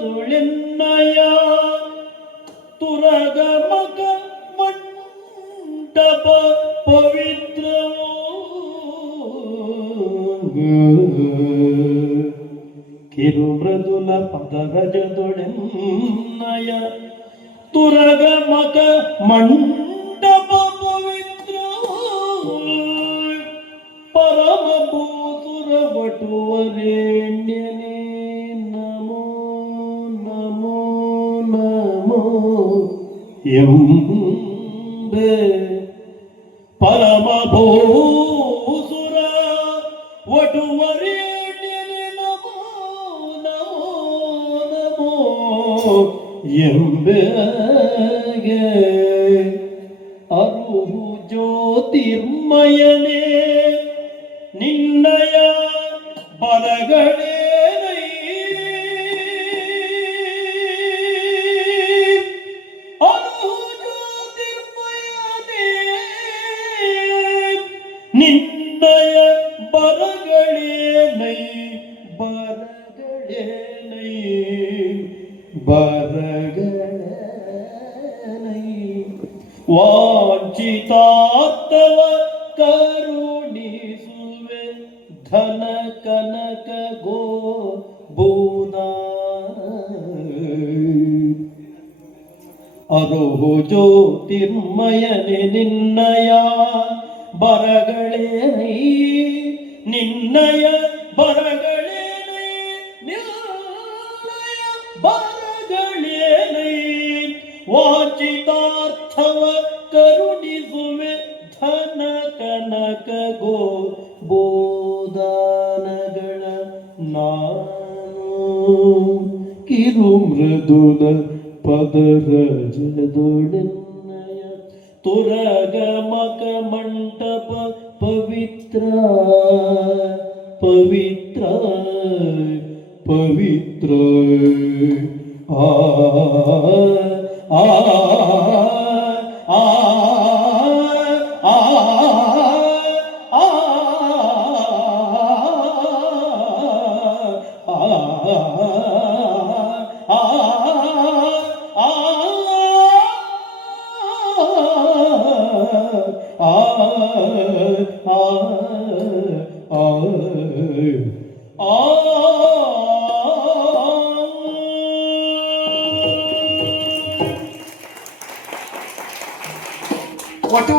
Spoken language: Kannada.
തിരുമൃതുലരജുതുളിന്മയ തുറകമക മണ്ഡപ പവിത്രമോ തിരുമൃതുല പദരജതുളിന്മയ ತುರಗ ಮಕ ಮಂಟಪ ಪವಿತ್ರ ಪರಮ ಭೂಸುರ ವಟುವರೇಣ್ಯನೇ ನಮೋ ನಮೋ ನಮೋ. ಎಂಬೆ. ಪರಮ ಭೂಸುರ ವಟುವರೇಣ್ಯನೇ ನಮೋ ನಮೋ ನಮೋ. ಎಂಬೆಗೆ ಅರುಹು ಜ್ಯೋತಿರ್ಮಯನೇ ನಿನ್ನಯ ಬಲಗಳೇನೈ ಅರುಹು ಜ್ಯೋತಿರ್ಮಯನೇ ನಿನ್ನಯ ಬರಗಳೇನೈ ಬರಗಳೇನೈ ಬರಗಳೇನೈ ವಾಂಚಿತಾರ್ಥವ ಕರುಣಿಸುವೆ ಧನ ಕನಕ ಗೋ ಬೋಧ ಅರುಹು ಜ್ಯೋತಿರ್ಮಯನೆ ನಿನ್ನಯ ಬರಗಳೇನೈ. ನಿನ್ನಯ ಬರಗಳೇನೈ. ನಿನ್ನಯ ಬರಗಳೇನೈ वाचितार्थव करुणिसु मे धन कनक गो बोधानगण नानु। किरु मृदुल पदरजदुडिन्नय गमकमण्टप पवित्र पवित्र पवित्रा। Oh auto